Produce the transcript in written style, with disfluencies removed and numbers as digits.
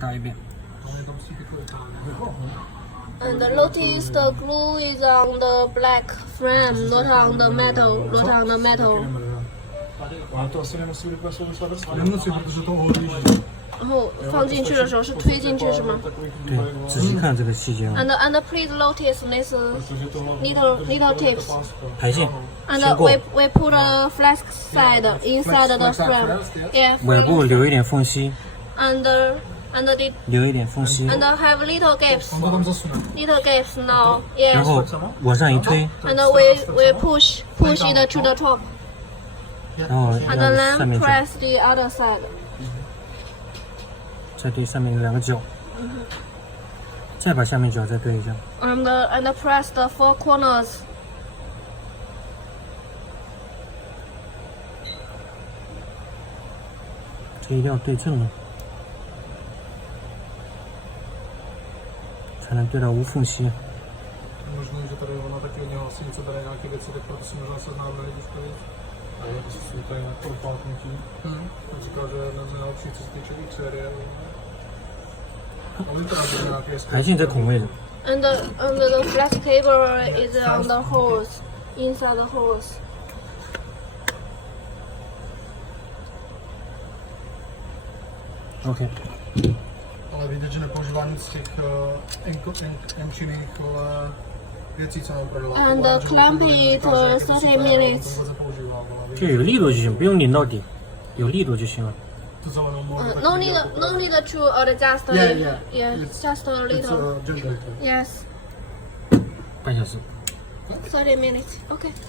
打一遍。And notice the glue is on the black frame, not on the metal. Not on the metal. 然后放进去的时候是推进去是吗？对，仔细看这个细节啊。And please notice this little tips. 排线。And we put a flask side inside the frame. Yeah. 尾部留一点缝隙。留一点缝隙。And have little gaps. Little gaps now. Yes. 然后往上一推。And we push it to the top. 然后 And then press the other side. 再对上面有2个角，再把下面角再对一下。And press the 4 corners. 这一定要对正了，才能对到无缝隙。排线在孔位的。And the flash cable is on the holes, inside the holes. OK. Ale vidět, že nepoužívá nic z těch enčiných věcí, co nám prodala. And clamp it 30 minutes. 就有力度就行，不用拧到底，有力度就行了。No need to adjust. Yeah, just a little. Yes. 半小时。 30 minutes. Okay.